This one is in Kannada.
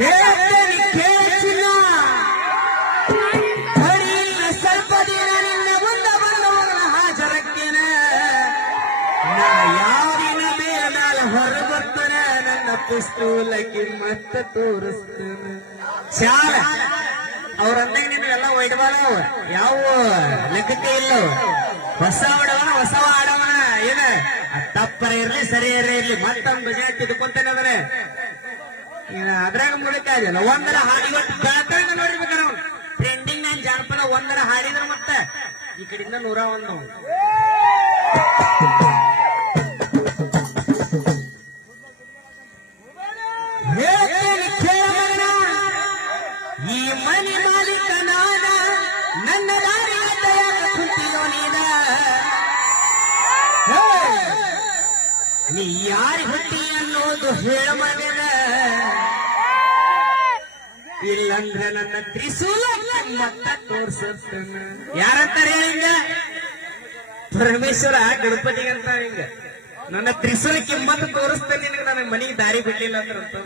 ಹೇಳ್ತೇನೆ ಕೇಳಿಸಿಲ್ಲ. ಬರೀ ಸ್ವಲ್ಪ ದಿನ ನಿನ್ನ ಮುಂದೆ ಬಂದವನ ಹಾಜರಕ್ಕೇನ ನಾ ಯಾವ ದಿನ ಮೇಲೆ ಹೊರಬರ್ತೇನೆ ನನ್ನ ಪಿಸ್ತೂಲಕ್ಕೆ ಮತ್ತೆ ತೋರಿಸ್ತೇನೆ. ಶಾಲ ಅವ್ರಂದಾಗ ನೀವೆಲ್ಲ ಒಯ್ದಬಾರವ ಯಾವ ಲೆಕ್ಕಕ್ಕೆ ಇಲ್ಲವ. ಹೊಸ ಹೊಡವನ ಹೊಸವ ಆಡವನ ಏನ ತಪ್ಪರ ಇರ್ಲಿ ಸರಿಯರೇ ಇರ್ಲಿ ಮತ್ತೊಂದು ಭಜನೆ ತಿದ್ಕೊಂತೇನೆ ಅಂದ್ರೆ ಅದ್ರಾಗ ಮುಡಿಕ ಆಗಿಲ್ಲ. ಒಂದರ ಹಾಡಿ ಇವತ್ತು ಬೆಳತಾಗ ನೋಡಿರ್ಬೇಕಾರ ಅವ್ನು ಟ್ರೆಂಡಿಂಗ್ ನಾನ್ ಜಾನಪದ ಒಂದರ ಹಾಡಿದ್ರ ಮತ್ತೆ ಈ ಕಡೆಯಿಂದ 101 ಈ ಮನೆ ಮಾಲೀಕ ನಾನ ನನ್ನ ದಾರಿ ಕುಂತಿರೋ ನೀನ. ನೀ ಯಾರಿ ಹುಟ್ಟಿ ಅನ್ನೋದು ಹೇಳ ಮಗನ, ಇಲ್ಲಂದ್ರೆ ನನ್ನ ತ್ರಿಶೂಲ ಮತ್ತ ತೋರ್ಸತ್ತೇನೆ. ಯಾರಂತಾರೆ ಹಿಂಗ? ಪರಮೇಶ್ವರ ಗಣಪತಿಗಂತ ಹಿಂಗ ನನ್ನ ತ್ರಿಶೂಲ ಕಿಮ್ಮತ್ತು ತೋರಿಸ್ತೇನೆ ನಿನಗೆ, ನನಗೆ ಮನೆಗೆ ದಾರಿ ಬಿಡ್ಲಿಲ್ಲ ಅಂತ.